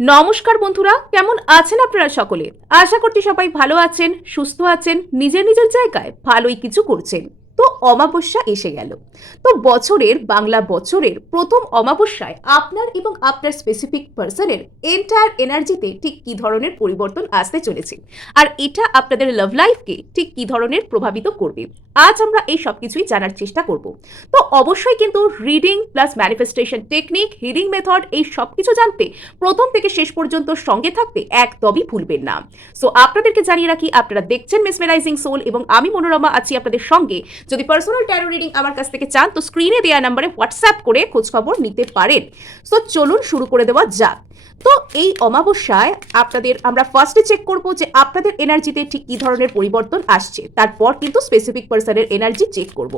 নমস্কার বন্ধুরা, কেমন আছেন আপনারা সকলে? আশা করছি সবাই ভালো আছেন, সুস্থ আছেন, নিজের নিজের জায়গায় ভালোই কিছু করছেন। তো অমাবস্যা এসে গেল। তো বাংলা বছরের প্রথম অমাবস্যায় আপনার এবং আপনার স্পেসিফিক পার্সনের এন্টায়ার এনার্জিতে ঠিক কি ধরনের পরিবর্তন আসতে চলেছে, আর এটা আপনাদের লাভ লাইফকে ঠিক কি ধরনের প্রভাবিত করবে, আজ আমরা এই সব কিছুই জানার চেষ্টা করব। তো অবশ্যই কিন্তু reading plus manifestation technique, healing method, এই সব কিছু জানতে প্রথম থেকে শেষ পর্যন্ত সঙ্গে থাকতে একদমই ভুলবেন না। সো আপনাদেরকে জানিয়ে রাখি, আপনারা দেখছেন মেসমেরাইজিং সোল এবং আমি মনোরমা আছি আপনাদের সঙ্গে। যদি পার্সোনাল ট্যারো রিডিং আমার কাছ থেকে চান তো স্ক্রিনে দেওয়া নাম্বারে হোয়াটসঅ্যাপ করে খোঁজখবর নিতে পারেন। সো চলুন শুরু করে দেওয়া যাক। তো এই অমাবস্যায় আমরা ফার্স্টে চেক করব যে আপনাদের এনার্জিতে ঠিক কি ধরনের পরিবর্তন আসছে, তারপর কিন্তু স্পেসিফিক পার্সনের এনার্জি চেক করব।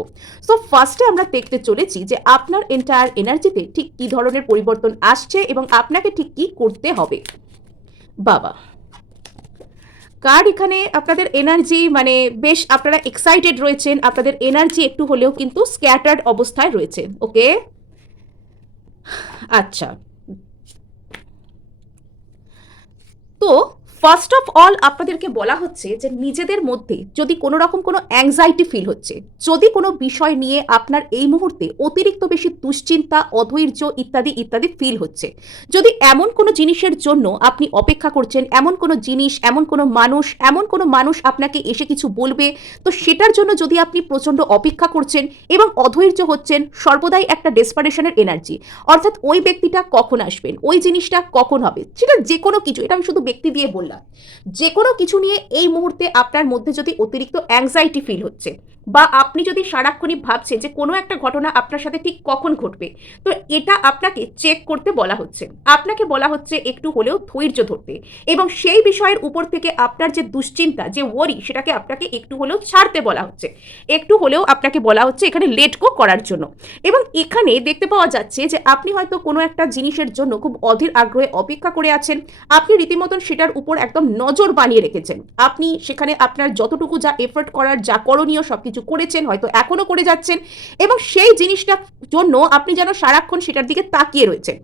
সো ফার্স্টে আমরা দেখতে চলেছি যে আপনার এন্টায়ার এনার্জিতে ঠিক কি ধরনের পরিবর্তন আসছে এবং আপনাকে ঠিক কি করতে হবে। বাবা কার্ড এখানে আপনাদের এনার্জি, মানে বেশ আপনারা এক্সাইটেড রয়েছেন, আপনাদের এনার্জি একটু হলেও কিন্তু স্ক্যাটার্ড অবস্থায় রয়েছে। ওকে, আচ্ছা। তো ফার্স্ট অফ অল আপনাদেরকে বলা হচ্ছে যে নিজেদের মধ্যে যদি কোনো রকম কোনো অ্যাংজাইটি ফিল হচ্ছে, যদি কোনো বিষয় নিয়ে আপনার এই মুহূর্তে অতিরিক্ত বেশি দুশ্চিন্তা, অধৈর্য ইত্যাদি ইত্যাদি ফিল হচ্ছে, যদি এমন কোনো জিনিসের জন্য আপনি অপেক্ষা করছেন, এমন কোনো জিনিস, এমন কোনো মানুষ আপনাকে এসে কিছু বলবে, তো সেটার জন্য যদি আপনি প্রচণ্ড অপেক্ষা করছেন এবং অধৈর্য হচ্ছেন, সর্বদাই একটা ডেসপারেশনের এনার্জি, অর্থাৎ ওই ব্যক্তিটা কখন আসবেন, ওই জিনিসটা কখন হবে, সেটা যে কোনো কিছু, এটা আমি শুধু ব্যক্তি দিয়ে বললাম, যে কোনো কিছু নিয়ে এই মুহূর্তে আপনার মধ্যে যদি অতিরিক্ত অ্যাংজাইটি ফিল হচ্ছে, বা আপনি যদি সারাক্ষণই ভাবছেন যে কোনো একটা ঘটনা আপনার সাথে ঠিক কখন ঘটবে, তো এটা আপনাকে চেক করতে বলা হচ্ছে। আপনাকে বলা হচ্ছে একটু হলেও ধৈর্য ধরতে, এবং সেই বিষয়ের উপর থেকে আপনার যে দুশ্চিন্তা, যে ওয়ারি, সেটাকে আপনাকে একটু হলেও ছাড়তে বলা হচ্ছে, একটু হলেও আপনাকে বলা হচ্ছে এখানে লেট গো করার জন্য। এবং এখানে দেখতে পাওয়া যাচ্ছে যে আপনি হয়তো কোনো একটা জিনিসের জন্য খুব অধীর আগ্রহে অপেক্ষা করে আছেন, আপনি রীতিমতন সেটার উপর একদম নজর বানিয়ে রেখেছেন, আপনি সেখানে আপনার যতটুকু যা এফোর্ট করার, যা করণীয় সবকিছু করেছেন, হয়তো এখনো করে যাচ্ছেন, এবং সেই জিনিসটার জন্য আপনি যেন সারাক্ষণ সেটার দিকে তাকিয়ে রয়েছেন।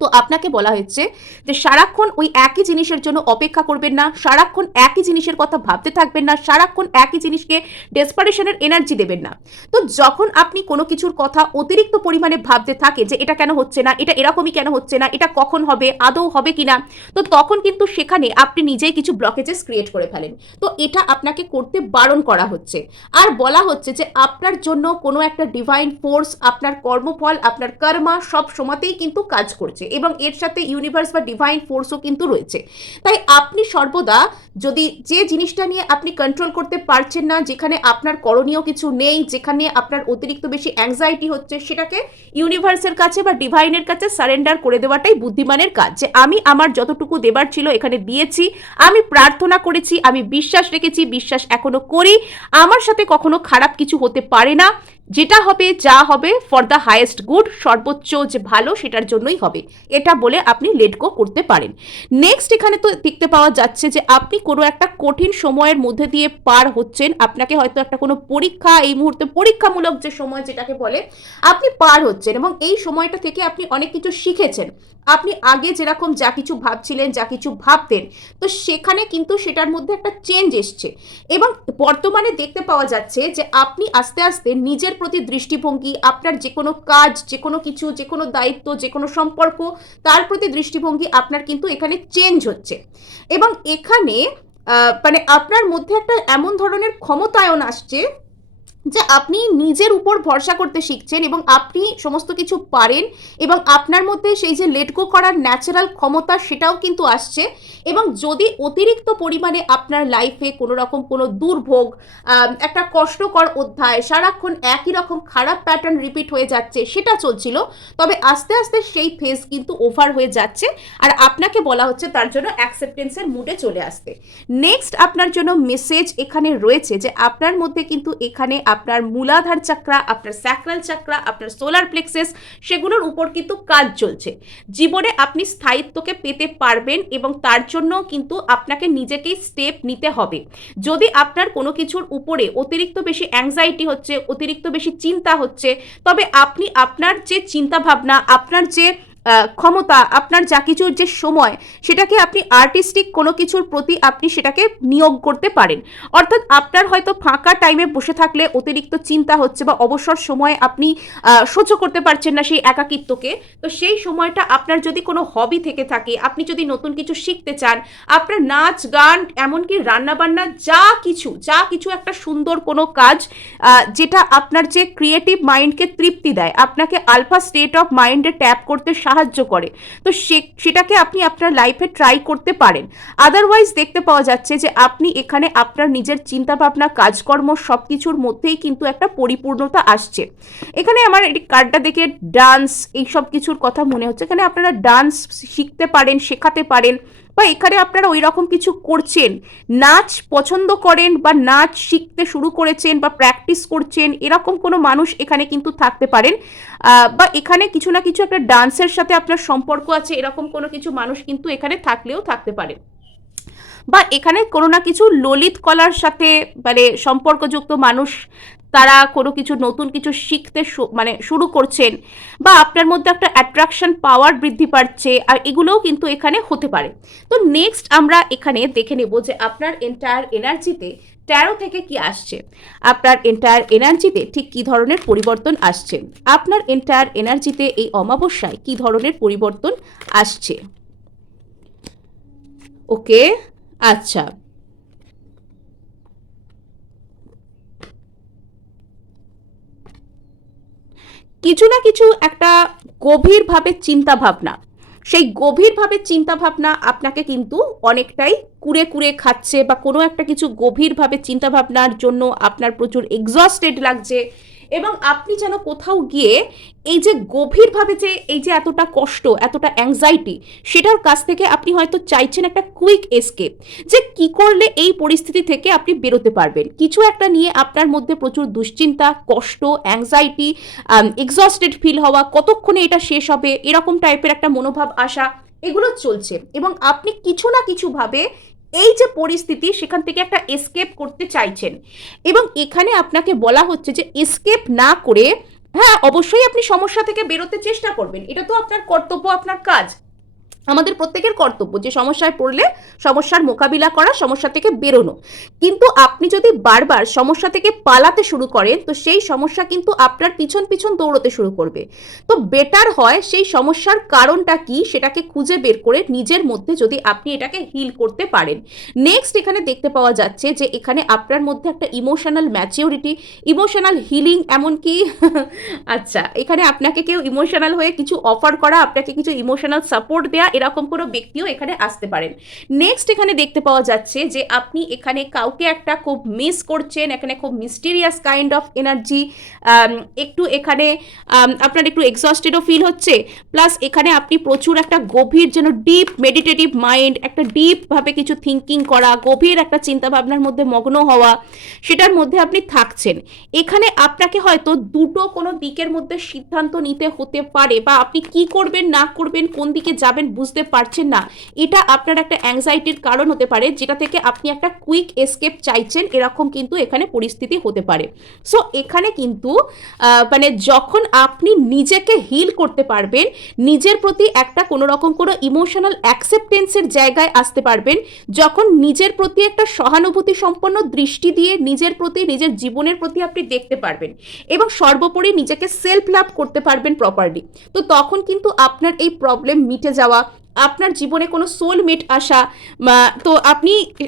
তো আপনাকে বলা হচ্ছে যে সারাক্ষণ ওই একই জিনিসের জন্য অপেক্ষা করবেন না, সারাক্ষণ একই জিনিসের কথা ভাবতে থাকবেন না, সারাক্ষণ একই জিনিসকে ডেসপারেশনের এনার্জি দেবেন না। তো যখন আপনি কোনো কিছুর কথা অতিরিক্ত পরিমাণে ভাবতে থাকে যে এটা কেন হচ্ছে না, এটা এরকমই কেন হচ্ছে না, এটা কখন হবে, আদৌ হবে কিনা, তো তখন কিন্তু সেখানে আপনি নিজেই কিছু ব্লকেজেস ক্রিয়েট করে ফেলেন। তো এটা আপনাকে করতে বারণ করা হচ্ছে, আর বলা হচ্ছে যে আপনার জন্য কোনো একটা ডিভাইন ফোর্স, আপনার কর্মফল, আপনার কর্মা সব সময়তেই কিন্তু কাজ করছে, এবং এর সাথে ইউনিভার্স বা ডিভাইন ফোর্সও কিন্তু রয়েছে। তাই আপনি সর্বদা, যদি যে জিনিসটা নিয়ে আপনি কন্ট্রোল করতে পারছেন না, যেখানে আপনার করণীয় কিছু নেই, যেখানে আপনার অতিরিক্ত বেশি অ্যাংজাইটি হচ্ছে, সেটাকে ইউনিভার্সের কাছে বা ডিভাইনের কাছে সারেন্ডার করে দেওয়াটাই বুদ্ধিমানের কাজ। যে আমি আমার যতটুকু দেবার ছিল এখানে দিয়েছি, আমি প্রার্থনা করেছি, আমি বিশ্বাস রেখেছি, বিশ্বাস এখনো করি, আমার সাথে কখনো খারাপ কিছু হতে পারে না, যেটা হবে যা হবে ফর দ্য হাইয়েস্ট গুড, সর্বোচ্চ যে ভালো সেটার জন্যই হবে, এটা বলে আপনি লেট গো করতে পারেন। নেক্সট এখানে তো দেখতে পাওয়া যাচ্ছে যে আপনি কোনো একটা কঠিন সময়ের মধ্যে দিয়ে পার হচ্ছেন, আপনাকে হয়তো একটা কোনো পরীক্ষা, এই মুহূর্তে পরীক্ষামূলক যে সময় যেটাকে বলে, আপনি পার হচ্ছেন, এবং এই সময়টা থেকে আপনি অনেক কিছু শিখেছেন। আপনি আগে যেরকম যা কিছু ভাবছিলেন, যা কিছু ভাবতেন, তো সেখানে কিন্তু সেটার মধ্যে একটা চেঞ্জ এসছে, এবং বর্তমানে দেখতে পাওয়া যাচ্ছে যে আপনি আস্তে আস্তে নিজের প্রতি দৃষ্টিভঙ্গি, আপনার যে কোনো কাজ, যে কোনো কিছু, যে কোনো দায়িত্ব, যে কোনো সম্পর্ক, তার প্রতি দৃষ্টিভঙ্গি আপনার কিন্তু এখানে চেঞ্জ হচ্ছে। এবং এখানে মানে আপনার মধ্যে একটা এমন ধরনের ক্ষমতায়ন আসছে যে আপনি নিজের উপর ভরসা করতে শিখছেন, এবং আপনি সমস্ত কিছু পারেন, এবং আপনার মধ্যে সেই যে লেট গো করার ন্যাচারাল ক্ষমতা, সেটাও কিন্তু আসছে। এবং যদি অতিরিক্ত পরিমাণে আপনার লাইফে কোনো রকম কোনো দুর্ভোগ, একটা কষ্টকর অধ্যায়, সারাক্ষণ একই রকম খারাপ প্যাটার্ন রিপিট হয়ে যাচ্ছে, সেটা চলছিল, তবে আস্তে আস্তে সেই ফেজ কিন্তু ওভার হয়ে যাচ্ছে, আর আপনাকে বলা হচ্ছে তার জন্য অ্যাকসেপ্টেন্সের মুডে চলে আসতে। নেক্সট আপনার জন্য মেসেজ এখানে রয়েছে যে আপনার মধ্যে কিন্তু এখানে আপনার মূলাধার চাকরা, আপনার স্যাক্রাল চাকরা, আপনার সোলার প্লেক্সাস, সেগুলোর উপর কিন্তু কাজ চলছে। জীবনে আপনি স্থায়িত্বকে পেতে পারবেন, এবং তার জন্য কিন্তু আপনাকে নিজেকেই স্টেপ নিতে হবে। যদি আপনার কোনো কিছুর উপরে অতিরিক্ত বেশি অ্যাংজাইটি হচ্ছে, অতিরিক্ত বেশি চিন্তা হচ্ছে, তবে আপনি আপনার যে চিন্তা ভাবনা, আপনার যে ক্ষমতা, আপনার যা কিছুর যে সময়, সেটাকে আপনি আর্টিস্টিক কোনো কিছুর প্রতি আপনি সেটাকে নিয়োগ করতে পারেন। অর্থাৎ আপনার হয়তো ফাঁকা টাইমে বসে থাকলে অতিরিক্ত চিন্তা হচ্ছে বা অবসর সময়ে আপনি সহ্য করতে পারছেন না সেই একাকিত্বকে, তো সেই সময়টা আপনার যদি কোনো হবি থেকে থাকে, আপনি যদি নতুন কিছু শিখতে চান, আপনার নাচ গান এমনকি রান্নাবান্না যা কিছু একটা সুন্দর কোনো কাজ যেটা আপনার যে ক্রিয়েটিভ মাইন্ডকে তৃপ্তি দেয়, আপনাকে আলফা স্টেট অফ মাইন্ডে ট্যাপ করতে সাহায্য করে, তো সেটাকে আপনি আপনার লাইফে ট্রাই করতে পারেন। আদারওয়াইজ দেখতে পাওয়া যাচ্ছে যে আপনি এখানে আপনার নিজের চিন্তাভাবনা, কাজকর্ম সব কিছুর মধ্যেই কিন্তু একটা পরিপূর্ণতা আসছে। এখানে আমার এই কার্ডটা দেখে ডান্স এই সব কিছুর কথা মনে হচ্ছে, এখানে আপনারা ডান্স শিখতে পারেন, শেখাতে পারেন, বা এখানে আপনারা ওই রকম কিছু করছেন, নাচ পছন্দ করেন বা নাচ শিখতে শুরু করেছেন বা প্র্যাকটিস করছেন, এরকম কোনো মানুষ এখানে কিন্তু থাকতে পারেন। বা এখানে কিছু না কিছু একটা ডান্সের সাথে আপনার সম্পর্ক আছে, এরকম কোনো কিছু মানুষ কিন্তু এখানে থাকলেও থাকতে পারে। বা এখানে কোনো না কিছু ললিত কলার সাথে মানে সম্পর্কযুক্ত মানুষ, তারা কোনো কিছু নতুন কিছু শিখতে মানে শুরু করছেন, বা আপনার মধ্যে একটা অ্যাট্রাকশন পাওয়ার বৃদ্ধি পাচ্ছে, আর এগুলোও কিন্তু এখানে হতে পারে। তো নেক্সট আমরা এখানে দেখে নেব যে আপনার এন্টায়ার এনার্জিতে ট্যারো থেকে কি আসছে, আপনার এন্টায়ার এনার্জিতে ঠিক কি ধরনের পরিবর্তন আসছে, আপনার এন্টায়ার এনার্জিতে এই অমাবস্যায় কি ধরনের পরিবর্তন আসছে। ওকে, আচ্ছা, কিছু না কিছু একটা গভীরভাবে চিন্তা ভাবনা, সেই গভীরভাবে চিন্তা ভাবনা আপনাকে কিন্তু অনেকটাই কুরে কুরে খাচ্ছে, বা কোনো একটা কিছু গভীরভাবে চিন্তা ভাবনার জন্য আপনার প্রচুর এক্সস্টেড লাগছে, এবং আপনি যেন কোথাও গিয়ে এই যে গভীরভাবে যে এই যে এতটা কষ্ট, এতটা অ্যাংজাইটি, সেটার কাছ থেকে আপনি হয়তো চাইছেন একটা কুইক এসকেপ, যে কি করলে এই পরিস্থিতি থেকে আপনি বেরোতে পারবেন। কিছু একটা নিয়ে আপনার মধ্যে প্রচুর দুশ্চিন্তা, কষ্ট, অ্যাংজাইটি, এক্সস্টেড ফিল হওয়া, কতক্ষণে এটা শেষ হবে, এরকম টাইপের একটা মনোভাব আসা, এগুলো চলছে, এবং আপনি কিছু না কিছুভাবে এই যে পরিস্থিতি সেখান থেকে একটা এসকেপ করতে চাইছেন। এবং এখানে আপনাকে বলা হচ্ছে যে এসকেপ না করে, হ্যাঁ অবশ্যই আপনি সমস্যা থেকে বেরোতে চেষ্টা করবেন, এটা তো আপনার কর্তব্য, আপনার কাজ, আমাদের প্রত্যেকের কর্তব্য যে সমস্যায় পড়লে সমস্যার মোকাবিলা করা, সমস্যা থেকে বেরোনো। কিন্তু আপনি যদি বারবার সমস্যা থেকে পালাতে শুরু করেন, তো সেই সমস্যা কিন্তু আপনার পিছন পিছন দৌড়তে শুরু করবে। তো বেটার হয় সেই সমস্যার কারণটা কি সেটাকে খুঁজে বের করে নিজের মধ্যে যদি আপনি এটাকে হিল করতে পারেন। নেক্সট এখানে দেখতে পাওয়া যাচ্ছে যে এখানে আপনার মধ্যে একটা ইমোশনাল ম্যাচিউরিটি, ইমোশনাল হিলিং, এমনকি আচ্ছা এখানে আপনাকে কেউ ইমোশনাল হয়ে কিছু অফার করা, আপনাকে কিছু ইমোশনাল সাপোর্ট দেয়া, এরকম কোনো ব্যক্তিও এখানে আসতে পারেন। নেক্সট এখানে দেখতে পাওয়া যাচ্ছে যে আপনি এখানে কাউকে একটা খুব মিস করছেন, এখানে খুব মিস্টিরিয়াস কাইন্ড অফ এনার্জি, একটু এখানে আপনার একটু এক্সস্টেডও ফিল হচ্ছে, প্লাস এখানে আপনি প্রচুর একটা গভীর যেন ডিপ মেডিটেটিভ মাইন্ড, একটা ডিপভাবে কিছু থিঙ্কিং করা, গভীর একটা চিন্তাভাবনার মধ্যে মগ্ন হওয়া, সেটার মধ্যে আপনি থাকছেন। এখানে আপনাকে হয়তো দুটো কোনো দিকের মধ্যে সিদ্ধান্ত নিতে হতে পারে, বা আপনি কি করবেন না করবেন, কোন দিকে যাবেন বুঝতে পারছেন না, এটা আপনার একটা অ্যাংজাইটির কারণ হতে পারে, যেটা থেকে আপনি একটা কুইক এসকেপ চাইছেন, এরকম কিন্তু এখানে পরিস্থিতি হতে পারে। সো এখানে কিন্তু মানে যখন আপনি নিজেকে হিল করতে পারবেন, নিজের প্রতি একটা কোনো রকম কোনো ইমোশনাল অ্যাকসেপ্টেন্সের জায়গায় আসতে পারবেন, যখন নিজের প্রতি একটা সহানুভূতি সম্পন্ন দৃষ্টি দিয়ে নিজের প্রতি, নিজের জীবনের প্রতি আপনি দেখতে পারবেন, এবং সর্বোপরি নিজেকে সেলফ লাভ করতে পারবেন প্রপারলি, তো তখন কিন্তু আপনার এই প্রবলেম মিটে যাওয়া, আপনার জীবনে কোনো সোলমেট আসা, তো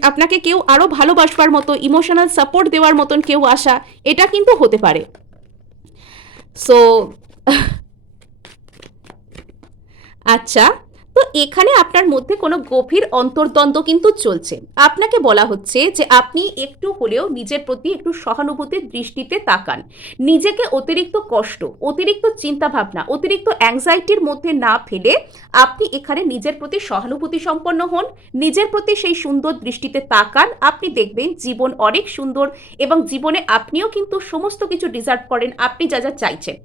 আপনাকে কেউ আরও ভালোবাসবার মতো, ইমোশনাল সাপোর্ট দেওয়ার মতন কেউ আসা, এটা কিন্তু হতে পারে। সো আচ্ছা, তো এখানে আপনার মধ্যে কোনো গভীর অন্তর্দ্বন্দ্ব কিন্তু চলছে। আপনাকে বলা হচ্ছে যে আপনি একটু হলেও নিজের প্রতি একটু সহানুভূতির দৃষ্টিতে তাকান, নিজেকে অতিরিক্ত কষ্ট, অতিরিক্ত চিন্তাভাবনা, অতিরিক্ত অ্যাংজাইটির মধ্যে না ফেলে আপনি এখানে নিজের প্রতি সহানুভূতি সম্পন্ন হন, নিজের প্রতি সেই সুন্দর দৃষ্টিতে তাকান, আপনি দেখবেন জীবন অনেক সুন্দর, এবং জীবনে আপনিও কিন্তু সমস্ত কিছু ডিজার্ভ করেন, আপনি যা যা চাইছেন।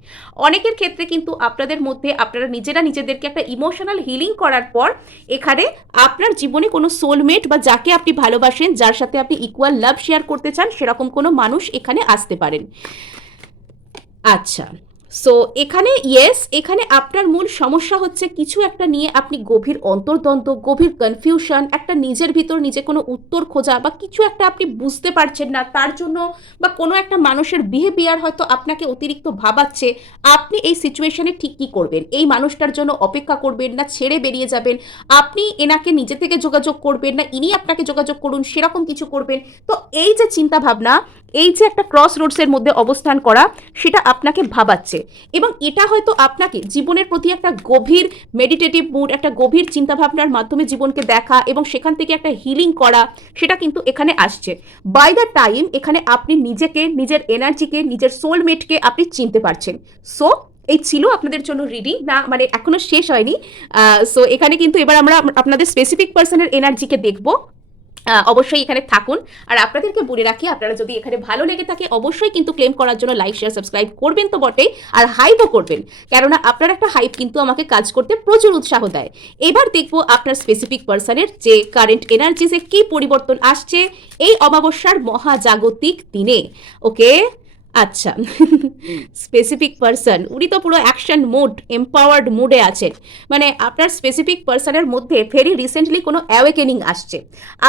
অনেকের ক্ষেত্রে কিন্তু আপনাদের মধ্যে আপনারা নিজেরা নিজেদেরকে একটা ইমোশনাল হিলিং করার পর এখানে আপনার জীবনে কোনো সোলমেট বা যাকে আপনি ভালোবাসেন, যার সাথে আপনি ইকুয়াল লাভ শেয়ার করতে চান, সেরকম কোনো মানুষ এখানে আসতে পারেন। আচ্ছা, সো এখানে ইয়েস, এখানে আপনার মূল সমস্যা হচ্ছে কিছু একটা নিয়ে আপনি গভীর অন্তর্দ্বন্দ্ব, গভীর কনফিউশন, একটা নিজের ভিতর নিজে কোনো উত্তর খোঁজা বা কিছু একটা আপনি বুঝতে পারছেন না তার জন্য, বা কোনো একটা মানুষের বিহেভিয়ার হয়তো আপনাকে অতিরিক্ত ভাবাচ্ছে। আপনি এই সিচুয়েশনে ঠিক কী করবেন? এই মানুষটার জন্য অপেক্ষা করবেন, না ছেড়ে বেরিয়ে যাবেন? আপনি এনাকে নিজে থেকে যোগাযোগ করবেন, না ইনি আপনাকে যোগাযোগ করুন, সেরকম কিছু করবেন? তো এই যে চিন্তা ভাবনা, এই যে একটা ক্রস রোডসের মধ্যে অবস্থান করা, সেটা আপনাকে ভাবাচ্ছে। এবং এটা হয়তো আপনাকে জীবনের প্রতি একটা গভীর মেডিটেটিভ মুড, একটা গভীর চিন্তাভাবনার মাধ্যমে জীবনকে দেখা এবং সেখান থেকে একটা হিলিং করা, সেটা কিন্তু এখানে আসছে। বাই দ্য টাইম এখানে আপনি নিজেকে, নিজের এনার্জিকে, নিজের সোলমেটকে আপনি চিনতে পারছেন। সো এই ছিল আপনাদের জন্য রিডিং, না মানে এখনো শেষ হয়নি। সো এখানে কিন্তু এবার আমরা আপনাদের স্পেসিফিক পার্সনের এনার্জিকে দেখব। অবশ্যই এখানে থাকুন। আর আপনাদেরকে বলে রাখি, আপনারা যদি এখানে ভালো লেগে থাকে অবশ্যই কিন্তু ক্লেম করার জন্য লাইক শেয়ার সাবস্ক্রাইব করবেন তো বটেই, আর হাইপও করবেন, কেননা আপনার একটা হাইপ কিন্তু আমাকে কাজ করতে প্রচুর উৎসাহ দেয়। এবার দেখবো আপনার স্পেসিফিক পার্সনের যে কারেন্ট এনার্জিসে কি পরিবর্তন আসছে এই অমাবস্যার মহাজাগতিক দিনে। ওকে, আচ্ছা। স্পেসিফিক পার্সন উনি তো পুরো অ্যাকশন মোড, এম্পাওয়ার্ড মোডে আছেন। মানে আপনার স্পেসিফিক পার্সনের মধ্যে ভেরি রিসেন্টলি কোনো অ্যাওয়েকেনিং আসছে,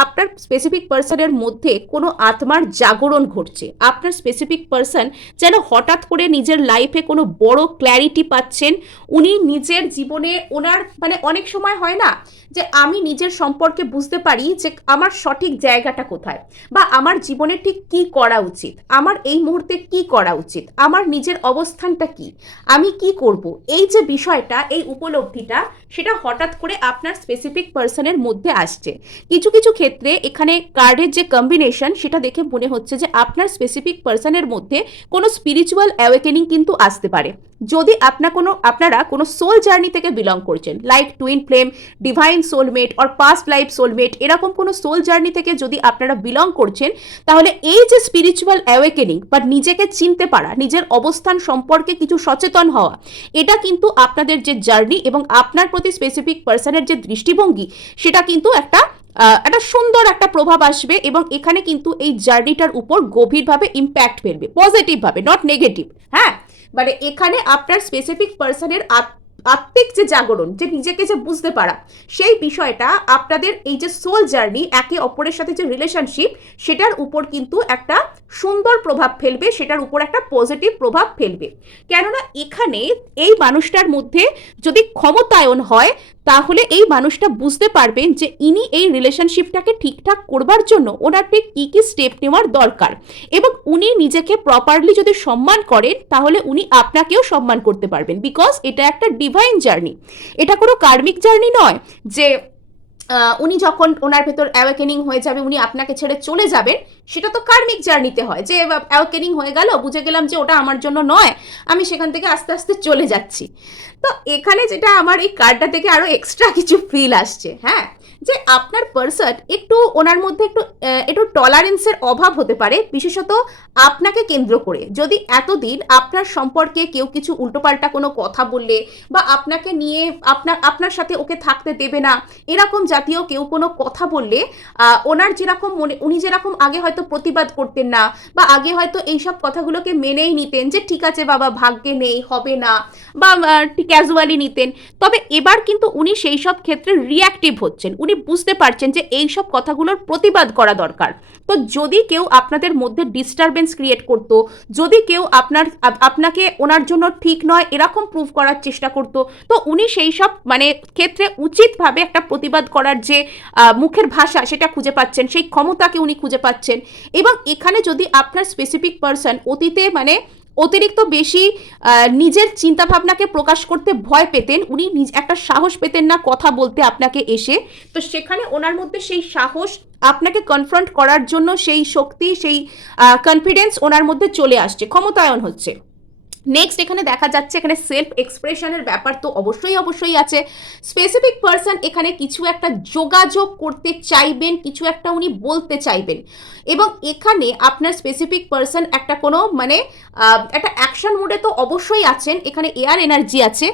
আপনার স্পেসিফিক পার্সনের মধ্যে কোনো আত্মার জাগরণ ঘটছে। আপনার স্পেসিফিক পার্সন যেন হঠাৎ করে নিজের লাইফে কোনো বড় ক্ল্যারিটি পাচ্ছেন। উনি নিজের জীবনে ওনার মানে অনেক সময় হয় না যে আমি নিজের সম্পর্কে বুঝতে পারি যে আমার সঠিক জায়গাটা কোথায়, বা আমার জীবনে ঠিক কি করা উচিত, আমার এই মুহূর্তে কি করা উচিত, আমার নিজের অবস্থানটা কি, আমি কি করব, এই যে বিষয়টা, এই উপলব্ধিটা, সেটা হঠাৎ করে আপনার স্পেসিফিক পার্সনের মধ্যে আসছে। কিছু কিছু ক্ষেত্রে এখানে কার্ডের যে কম্বিনেশন সেটা দেখে মনে হচ্ছে যে আপনার স্পেসিফিক পার্সনের মধ্যে কোনো স্পিরিচুয়াল অ্যাওয়েকেনিং কিন্তু আসতে পারে। যদি আপনারা কোনো সোল জার্নি থেকে বিলং করছেন, like twin flame, divine soulmate or past life soulmate, এরকম কোনো সোল জার্নি থেকে যদি আপনারা বিলং করছেন, তাহলে এই যে স্পিরিচুয়াল অ্যাওয়েকেনিং বা নিজেকে চিনতে পারা, নিজের অবস্থান সম্পর্কে কিছু সচেতন হওয়া, এটা কিন্তু আপনাদের যে জার্নি এবং আপনার প্রতি স্পেসিফিক পার্সনের যে দৃষ্টিভঙ্গি, সেটা কিন্তু একটা সুন্দর একটা প্রভাব আসবে। এবং এখানে কিন্তু এই জার্নিটার উপর গভীরভাবে ইম্প্যাক্ট ফেলবে, পজিটিভভাবে, নট নেগেটিভ। হ্যাঁ, মানে এখানে আপনার স্পেসিফিক পার্সনের আত্মিক যে জাগরণ, যে নিজেকে যে বুঝতে পারা, সেই বিষয়টা আপনাদের এই যে সোল জার্নি, একে অপরের সাথে যে রিলেশনশিপ, সেটার উপর কিন্তু একটা সুন্দর প্রভাব ফেলবে, সেটার উপর একটা পজিটিভ প্রভাব ফেলবে। কেননা এখানে এই মানুষটার মধ্যে যদি ক্ষমতায়ন হয়, তাহলে এই মানুষটা বুঝতে পারবেন যে ইনি এই রিলেশনশিপটাকে ঠিকঠাক করবার জন্য ওনার ঠিক কী কী স্টেপ নেওয়ার দরকার, এবং উনি নিজেকে প্রপারলি যদি সম্মান করেন, তাহলে উনি আপনাকেও সম্মান করতে পারবেন। বিকজ এটা একটা ডিভাইন জার্নি, এটা কোনো কার্মিক জার্নি নয় যে উনি যখন ওনার ভেতর অ্যাওয়েকেনিং হয়ে যাবে উনি আপনাকে ছেড়ে চলে যাবেন। সেটা তো কার্মিক জার্নিতে হয় যে অ্যাওয়েকেনিং হয়ে গেল, বুঝে গেলাম যে ওটা আমার জন্য নয়, আমি সেখান থেকে আস্তে আস্তে চলে যাচ্ছি। তো এখানে যেটা আমার এই কার্ডটা থেকে আরও এক্সট্রা কিছু ফিল আসছে, হ্যাঁ, যে আপনার পার্সন একটু ওনার মধ্যে একটু টলারেন্সের অভাব হতে পারে, বিশেষত আপনাকে কেন্দ্র করে। যদি এতদিন আপনার সম্পর্কে কেউ কিছু উল্টোপাল্টা কোনো কথা বললে, বা আপনাকে নিয়ে আপনার সাথে ওকে থাকতে দেবে না, এরকম জাতীয় কেউ কোনো কথা বললে, ওনার যেরকম উনি যেরকম আগে হয়তো প্রতিবাদ করতেন না, বা আগে হয়তো এইসব কথাগুলোকে মেনেই নিতেন যে ঠিক আছে বাবা, ভাগ্যে নেই, হবে না, বা ক্যাজুয়ালি নিতেন। তবে এবার কিন্তু উনি সেই সব ক্ষেত্রে রিঅ্যাক্টিভ হচ্ছেন, উনি বুঝতে পারছেন যে এই সব কথাগুলোর প্রতিবাদ করা দরকার। তো যদি কেউ আপনাদের মধ্যে ডিস্টারবেন্স ক্রিয়েট করতো, যদি কেউ আপনাকে ওনার জন্য ঠিক নয় এরকম প্রুভ করার চেষ্টা করতো, তো উনি সেই সব মানে ক্ষেত্রে উচিতভাবে একটা প্রতিবাদ করার যে মুখের ভাষা, সেটা খুঁজে পাচ্ছেন, সেই ক্ষমতাকে উনি খুঁজে পাচ্ছেন। এবং এখানে যদি আপনার স্পেসিফিক পার্সন অতীতে মানে অতিরিক্ত বেশি নিজের চিন্তাভাবনাকে প্রকাশ করতে ভয় পেতেন, উনি একটা সাহস পেতেন না কথা বলতে আপনাকে এসে, তো সেখানে ওনার মধ্যে সেই সাহস, আপনাকে কনফ্রন্ট করার জন্য সেই শক্তি, সেই কনফিডেন্স ওনার মধ্যে চলে আসছে, ক্ষমতায়ন হচ্ছে। নেক্সট এখানে দেখা যাচ্ছে এখানে সেলফ এক্সপ্রেশনের ব্যাপার তো অবশ্যই আছে। স্পেসিফিক পার্সন এখানে কিছু একটা যোগাযোগ করতে চাইবেন, কিছু একটা উনি বলতে চাইবেন, এবং এখানে আপনার স্পেসিফিক পার্সন একটা কোনো মানে একটা অ্যাকশন মুডে তো অবশ্যই আছেন, এখানে এয়ার এনার্জি আছে।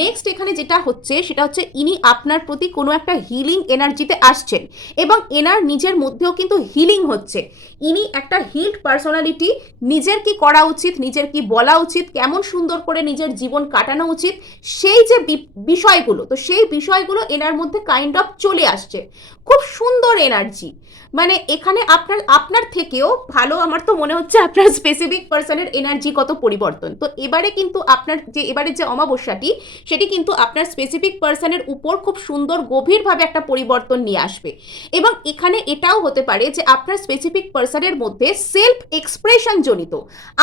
নেক্সট এখানে যেটা হচ্ছে সেটা হচ্ছে ইনি আপনার প্রতি কোনো একটা হিলিং এনার্জিতে আসছেন, এবং এনার নিজের মধ্যেও কিন্তু হিলিং হচ্ছে। ইনি একটা হিল্ড পার্সোনালিটি, নিজের কি করা উচিত, নিজের কি বলা উচিত, কেমন সুন্দর করে নিজের জীবন কাটানো উচিত, সেই যে বিষয়গুলো, তো সেই বিষয়গুলো এনার মধ্যে কাইন্ড অফ চলে আসছে। খুব সুন্দর এনার্জি, মানে এখানে আপনার আপনার থেকেও ভালো আমার তো মনে হচ্ছে আপনার স্পেসিফিক পার্সনের এনার্জি কত পরিবর্তন। তো এবারে কিন্তু আপনার যে এবারে যে অমাবস্যাটি, সেটি কিন্তু আপনার স্পেসিফিক পার্সনের উপর খুব সুন্দর গভীরভাবে একটা পরিবর্তন নিয়ে আসবে। এবং এখানে এটাও হতে পারে যে আপনার স্পেসিফিক পার্সনের মধ্যে সেলফ এক্সপ্রেশন জনিত,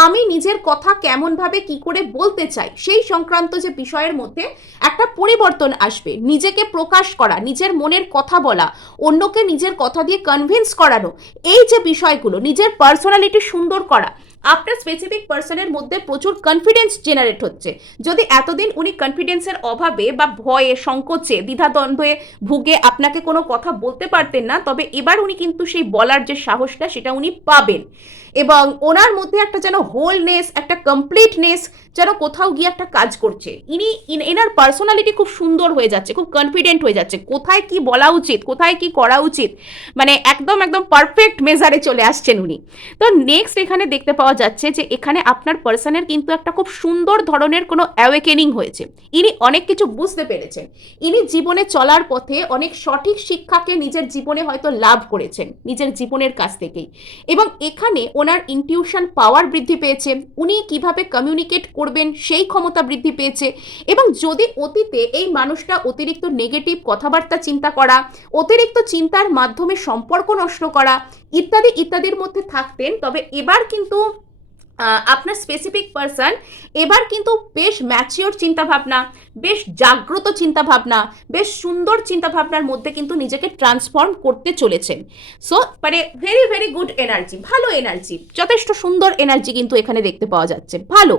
আমি নিজের কথা কেমনভাবে কি করে বলতে চাই সেই সংক্রান্ত যে বিষয়ের মধ্যে একটা পরিবর্তন আসবে। নিজেকে প্রকাশ করা, নিজের মনের কথা বলা, অন্যকে নিজের কথা দিয়ে কনভিন্স করানো, এই যে বিষয়গুলো, নিজের পার্সোনালিটি সুন্দর করা, আপনার স্পেসিফিক পার্সনের মধ্যে প্রচুর কনফিডেন্স জেনারেট হচ্ছে। যদি এতদিন উনি কনফিডেন্সের অভাবে বা ভয়ে, সংকোচে, দ্বিধাদ্বন্দ্বে ভুগে আপনাকে কোনো কথা বলতে পারতেন না, তবে এবার উনি কিন্তু সেই বলার যে সাহসটা সেটা উনি পাবেন। এবং ওনার মধ্যে একটা যেন হোলনেস, একটা কমপ্লিটনেস যেন কোথাও গিয়ে একটা কাজ করছে। এনার পার্সোনালিটি খুব সুন্দর হয়ে যাচ্ছে, খুব কনফিডেন্ট হয়ে যাচ্ছে, কোথায় কি বলা উচিত, কোথায় কি করা উচিত, মানে একদম একদম পারফেক্ট মেজারে চলে আসছেন উনি। তো নেক্সট এখানে দেখতে পাওয়া যাচ্ছে যে এখানে আপনার পার্সনের কিন্তু একটা খুব সুন্দর ধরনের কোনো অ্যাওয়েকেনিং হয়েছে। ইনি অনেক কিছু বুঝতে পেরেছেন, ইনি জীবনে চলার পথে অনেক সঠিক শিক্ষাকে নিজের জীবনে হয়তো লাভ করেছেন নিজের জীবনের কাছ থেকেই। এবং এখানে ওনার ইনটিউশন পাওয়ার বৃদ্ধি পেয়েছে, উনি কিভাবে কমিউনিকেট করবেন সেই ক্ষমতা বৃদ্ধি পেয়েছে। এবং যদি অতীতে এই মানুষটা অতিরিক্ত নেগেটিভ কথাবার্তা চিন্তা করা, অতিরিক্ত চিন্তার মাধ্যমে সম্পর্ক নষ্ট করা ইত্যাদি ইত্যাদির মধ্যে থাকতেন, তবে এবার কিন্তু আপনার স্পেসিফিক পার্সন এবার কিন্তু বেশ ম্যাচিওর চিন্তাভাবনা, বেশ জাগ্রত চিন্তাভাবনা, বেশ সুন্দর চিন্তাভাবনার মধ্যে কিন্তু নিজেকে ট্রান্সফর্ম করতে চলেছেন। সো মানে ভেরি ভেরি গুড এনার্জি, ভালো এনার্জি, যথেষ্ট সুন্দর এনার্জি কিন্তু এখানে দেখতে পাওয়া যাচ্ছে। ভালো,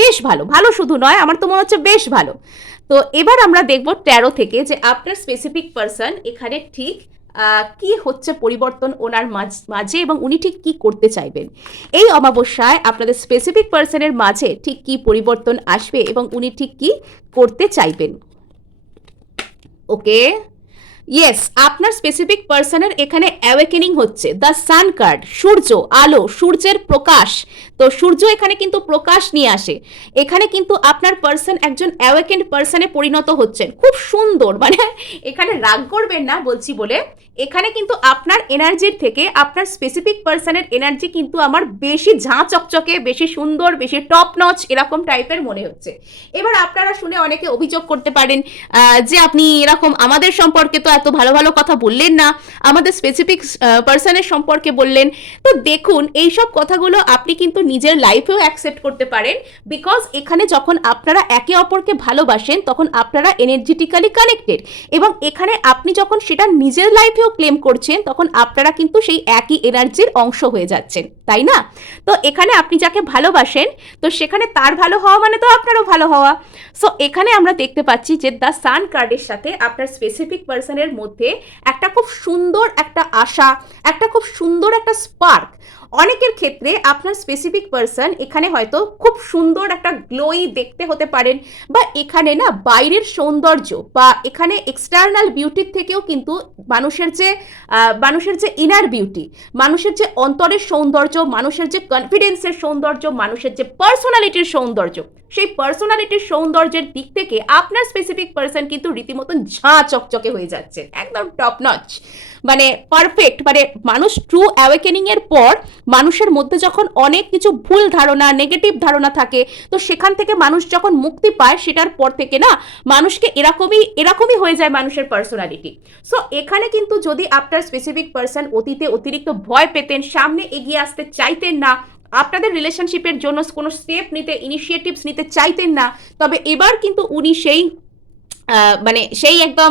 বেশ ভালো, ভালো শুধু নয়, আমার তো মনে হচ্ছে বেশ ভালো। তো এবার আমরা দেখব 13 থেকে যে আপনার স্পেসিফিক পার্সন এখানে ঠিক কি হচ্ছে পরিবর্তন ওনার মাঝে, এবং উনি ঠিক কি করতে চাইবেন এই অমাবস্যায়। আপনাদের স্পেসিফিক পার্সনের মাঝে ঠিক কি পরিবর্তন আসবে এবং উনি ঠিক কি করতে চাইবেন। ওকে, ইয়েস, আপনার স্পেসিফিক পার্সনের এখানে অ্যাওয়েকেনিং হচ্ছে দ্য সান কার্ড, সূর্য, আলো, সূর্যের প্রকাশ। তো সূর্য এখানে কিন্তু প্রকাশ নিয়ে আসে, এখানে কিন্তু আপনার পার্সন একজন অ্যাওয়েকেন্ড পার্সনে পরিণত হচ্ছেন। খুব সুন্দর, মানে এখানে রাগ করবেন না বলছি বলে, এখানে কিন্তু আপনার এনার্জির থেকে আপনার স্পেসিফিক পার্সনের এনার্জি কিন্তু আমার বেশি ঝাঁ চকচকে, বেশি সুন্দর, বেশি টপ নচ এরকম টাইপের মনে হচ্ছে। এবার আপনারা শুনে অনেকে অভিযোগ করতে পারেন যে আপনি এরকম আমাদের সম্পর্কে তো এত ভালো ভালো কথা বললেন না, আমাদের স্পেসিফিক পার্সনের সম্পর্কে বললেন। তো দেখুন, এইসব কথাগুলো আপনি কিন্তু নিজের লাইফেও অ্যাকসেপ্ট করতে পারেন, বিকজ এখানে যখন আপনারা একে অপরকে ভালোবাসেন তখন আপনারা এনার্জেটিক্যালি কানেক্টেড, এবং এখানে আপনি যখন সেটা নিজের লাইফেও ক্লেম করছেন তখন আপনারা কিন্তু সেই একই এনার্জির অংশ হয়ে যাচ্ছেন, তাই না? তো এখানে আপনি যাকে ভালোবাসেন, তো সেখানে তার ভালো হওয়া মানে তো আপনারও ভালো হওয়া। সো এখানে আমরা দেখতে পাচ্ছি যে দ্য সান কার্ডের সাথে আপনার স্পেসিফিক পার্সনের মধ্যে একটা খুব সুন্দর একটা আশা, একটা খুব সুন্দর একটা স্পার্ক। অনেকের ক্ষেত্রে আপনার স্পেসিফিক পার্সন এখানে হয়তো খুব সুন্দর একটা গ্লোই দেখতে হতে পারেন, বা এখানে না বাইরের সৌন্দর্য বা এখানে এক্সটার্নাল বিউটির থেকেও কিন্তু মানুষের যে ইনার বিউটি, মানুষের যে অন্তরের সৌন্দর্য, মানুষের যে কনফিডেন্সের সৌন্দর্য, মানুষের যে পার্সোনালিটির সৌন্দর্য, সেই পার্সোনালিটির সৌন্দর্যের দিক থেকে আপনার স্পেসিফিক পার্সন কিন্তু রীতিমতন ঝাঁ চকচকে হয়ে যাচ্ছে, একদম টপ নচ, মানে পারফেক্ট। মানে মানুষ ট্রু অ্যাওয়েকেনিং এর পর মানুষের মধ্যে যখন অনেক কিছু ভুল ধারণা, নেগেটিভ ধারণা থাকে, তো সেখান থেকে মানুষ যখন মুক্তি পায় সেটার পর থেকে না মানুষকে এরকমই হয়ে যায় মানুষের পার্সোনালিটি। সো এখানে কিন্তু যদি আপনার স্পেসিফিক পার্সন অতীতে অতিরিক্ত ভয় পেতেন, সামনে এগিয়ে আসতে চাইতেন না, আপনাদের রিলেশনশিপের জন্য কোনো স্টেপ নিতে, ইনিশিয়েটিভস নিতে চাইতেন না, তবে এবার কিন্তু উনি সেই একদম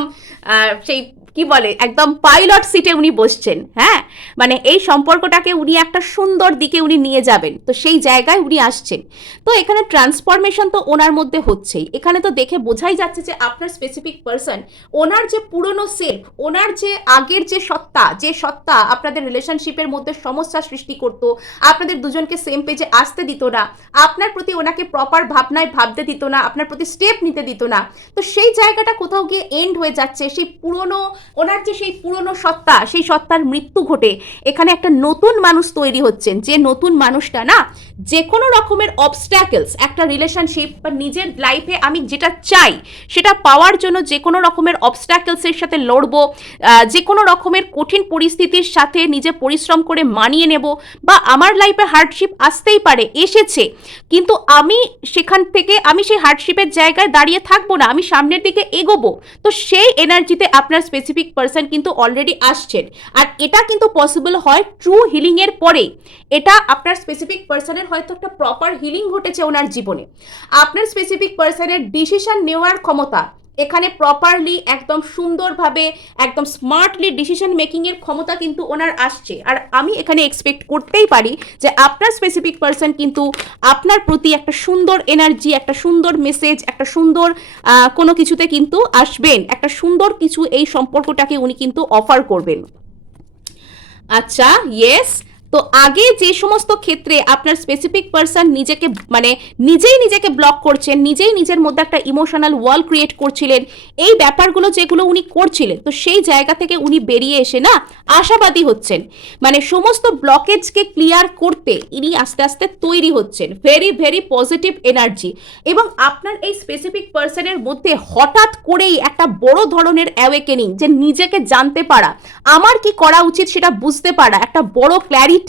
সেই কি বলে একদম পাইলট সিটে উনি বসছেন। হ্যাঁ, মানে এই সম্পর্কটাকে উনি একটা সুন্দর দিকে উনি নিয়ে যাবেন, তো সেই জায়গায় উনি আসছেন। তো এখানে ট্রান্সফরমেশন তো ওনার মধ্যে হচ্ছেই। এখানে তো দেখে বোঝাই যাচ্ছে যে আপনার স্পেসিফিক পার্সন, ওনার যে পুরনো সেলফ, ওনার যে আগের যে সত্তা আপনাদের রিলেশনশিপের মধ্যে সমস্যা সৃষ্টি করতো, আপনাদের দুজনকে সেম পেজে আসতে দিত না, আপনার প্রতি ওনাকে প্রপার ভাবনায় ভাবতে দিত না, আপনার প্রতি স্টেপ নিতে দিত না, তো সেই জায়গাটা কোথাও গিয়ে এন্ড হয়ে যাচ্ছে। সেই পুরনো ওনার যে সেই পুরনো সত্তা, সেই সত্তার মৃত্যু ঘটে ঘটে, এখানে একটা নতুন মানুষ তৈরি হচ্ছেন, যে নতুন মানুষটা না যে কোনো রকমের অবস্ট্যাকলস, একটা রিলেশনশিপ বা নিজের লাইফে আমি যেটা চাই সেটা পাওয়ার জন্য যে কোনো রকমের অবস্ট্যাকলসের সাথে লড়বো, যে কোনো রকমের কঠিন পরিস্থিতির সাথে নিজে পরিশ্রম করে মানিয়ে নেব, বা আমার লাইফে হার্ডশিপ আসতেই পারে, এসেছে, কিন্তু আমি সেখান থেকে আমি সেই হার্ডশিপের জায়গায় দাঁড়িয়ে থাকবো না, আমি সামনের দিকে এগোবো। তো সেই এনার্জিতে আপনার স্পেসিফিক পার্সন কিন্তু অলরেডি আসছেন, আর এটা কিন্তু পসিবল হয় ট্রু হিলিংয়ের পরে। এটা আপনার স্পেসিফিক পার্সনের হয়তো একটা প্রপার হিলিং ঘটেছে ওনার জীবনে, আপনার স্পেসিফিক পার্সনের ডিসিশন নেওয়ার ক্ষমতা এখানে প্রপারলি একদম সুন্দরভাবে একদম স্মার্টলি ডিসিশন মেকিংয়ের ক্ষমতা কিন্তু ওনার আসছে। আর আমি এখানে এক্সপেক্ট করতেই পারি যে আপনার স্পেসিফিক পার্সন কিন্তু আপনার প্রতি একটা সুন্দর এনার্জি, একটা সুন্দর মেসেজ, একটা সুন্দর কোনো কিছুতে কিন্তু আসবেন, একটা সুন্দর কিছু এই সম্পর্কটাকে উনি কিন্তু অফার করবেন। আচ্ছা, ইয়েস। তো আগে যে সমস্ত ক্ষেত্রে আপনার স্পেসিফিক পার্সন নিজেকে মানে নিজেই নিজেকে ব্লক করছেন, নিজেই নিজের মধ্যে একটা ইমোশনাল ওয়াল ক্রিয়েট করছিলেন, এই ব্যাপারগুলো যেগুলো উনি করছিলেন, তো সেই জায়গা থেকে উনি বেরিয়ে এসে না আশাবাদী হচ্ছেন, মানে সমস্ত ব্লকেজকে ক্লিয়ার করতে ইনি আস্তে আস্তে তৈরি হচ্ছেন। Very very positive energy. এবং আপনার এই স্পেসিফিক পার্সনের মধ্যে হঠাৎ করেই একটা বড় ধরনের অ্যাওয়েকেনিং, যে নিজেকে জানতে পারা, আমার কি করা উচিত সেটা বুঝতে পারা, একটা বড় ক্ল্যারিটি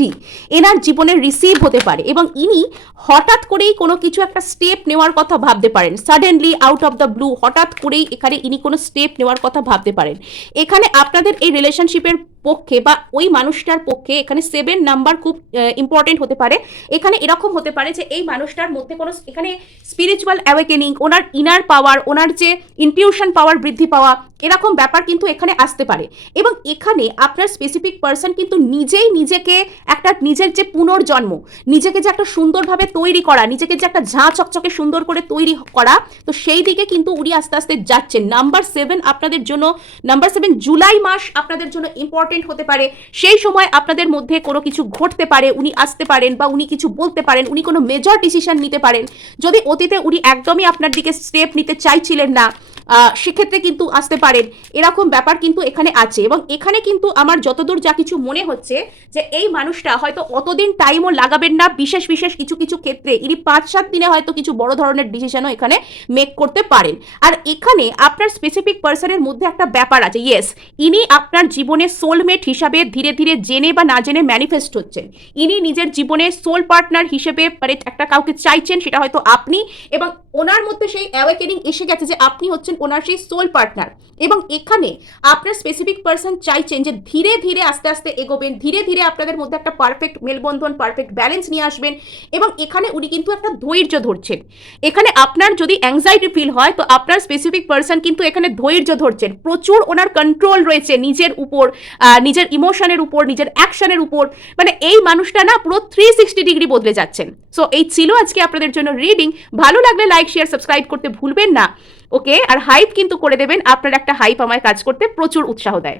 এনার জীবনে রিসিভ হতে পারে। এবং ইনি হঠাৎ করেই কোনো কিছু একটা স্টেপ নেওয়ার কথা ভাবতে পারেন, suddenly out of the blue হঠাৎ করেই এখানে ইনি কোনো স্টেপ নেওয়ার কথা ভাবতে পারেন। এখানে আপনাদের এই রিলেশনশিপের পক্ষে বা ওই মানুষটার পক্ষে এখানে 7 নাম্বার খুব ইম্পর্টেন্ট হতে পারে। এখানে এরকম হতে পারে যে এই মানুষটার মধ্যে কোনো এখানে স্পিরিচুয়াল অ্যাওয়েকেনিং, ওনার ইনার পাওয়ার, ওনার যে ইনটিউশন পাওয়ার বৃদ্ধি পাওয়া, এরকম ব্যাপার কিন্তু এখানে আসতে পারে। এবং এখানে আপনার স্পেসিফিক পার্সন কিন্তু নিজেই নিজেকে একটা নিজের যে পুনর্জন্ম, নিজেকে যে একটা সুন্দরভাবে তৈরি করা, নিজেকে যে একটা ঝাঁ চকচকে সুন্দর করে তৈরি করা, তো সেই দিকে কিন্তু উনি আস্তে আস্তে যাচ্ছেন। নাম্বার 7 আপনাদের জন্য, নাম্বার 7 জুলাই মাস আপনাদের জন্য ইম্পর্টেন্ট হতে পারে। সেই সময় আপনাদের মধ্যে কোনো কিছু ঘটতে পারে, উনি আসতে পারেন বা উনি কিছু বলতে পারেন, উনি কোনো মেজর ডিসিশন নিতে পারেন। যদি অতীতে উনি একদমই আপনার দিকে স্টেপ নিতে চাইছিলেন না, সেক্ষেত্রে কিন্তু আসতে পারেন, এরকম ব্যাপার কিন্তু এখানে আছে। এবং এখানে কিন্তু আমার যতদূর যা কিছু মনে হচ্ছে যে এই মানুষটা হয়তো অতদিন টাইমও লাগাবেন না, বিশেষ বিশেষ কিছু কিছু ক্ষেত্রে ইনি 5-7 দিনে হয়তো কিছু বড় ধরনের ডিসিশনও এখানে মেক করতে পারেন। আর এখানে আপনার স্পেসিফিক পার্সনের মধ্যে একটা ব্যাপার আছে, ইয়েস, ইনি আপনার জীবনে সোলমেট হিসাবে ধীরে ধীরে জেনে বা না জেনে ম্যানিফেস্ট হচ্ছেন। ইনি নিজের জীবনে সোল পার্টনার হিসেবে মানে একটা কাউকে চাইছেন, সেটা হয়তো আপনি, এবং ওনার মধ্যে সেই অ্যাওয়েকেনিং এসে গেছে যে আপনি হচ্ছেন ওনার সেই সোল পার্টনার। এবং এখানে আপনার স্পেসিফিক পার্সন চাইছেন যে ধীরে ধীরে আস্তে আস্তে এগোবেন, ধীরে ধীরে আপনাদের মধ্যে একটা পারফেক্ট মেলবন্ধন, পারফেক্ট ব্যালেন্স নিয়ে আসবেন। এবং এখানে উনি কিন্তু একটা ধৈর্য ধরছেন। এখানে আপনার যদি অ্যাংজাইটি ফিল হয়, তো আপনার স্পেসিফিক পার্সন কিন্তু এখানে ধৈর্য ধরছেন, প্রচুর ওনার কন্ট্রোল রয়েছে নিজের উপর, নিজের ইমোশনের উপর, নিজের অ্যাকশনের উপর। মানে এই মানুষটা না পুরো 360 ডিগ্রি বদলে যাচ্ছেন। সো এই ছিল আজকে আপনাদের জন্য রিডিং। ভালো লাগলে লাইক, শেয়ার, সাবস্ক্রাইব করতে ভুলবেন না। ওকে, আর হাইপ কিন্তু করে দেবেন, আপনার একটা হাইপ আমায় কাজ করতে প্রচুর উৎসাহ দেয়।